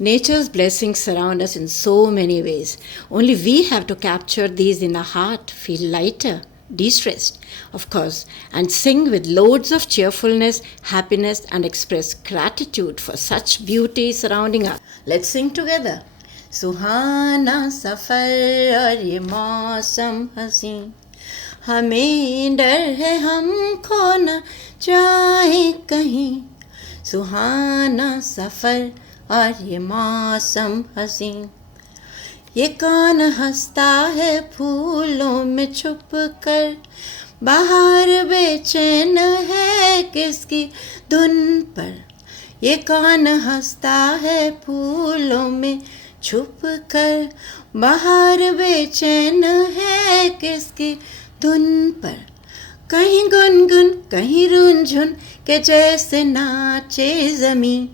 Nature's blessings surround us in so many ways. Only we have to capture these in our heart, feel lighter, de-stressed, of course, and sing with loads of cheerfulness, happiness, and express gratitude for such beauty surrounding us. Let's sing together. सुहाना सफर और ये मौसम हसी, हमें डर है हम खो न जाए कहीं. सुहाना सफर और ये मौसम हसी, ये कौन हंसता है फूलों में छुप कर, बाहर बेचैन है किसकी धुन पर. ये कौन हंसता है फूलों में छुप कर, बाहर बेचैन है किसकी धुन पर. कहीं गुनगुन कहीं रुनझुन के जैसे नाचे ज़मीं,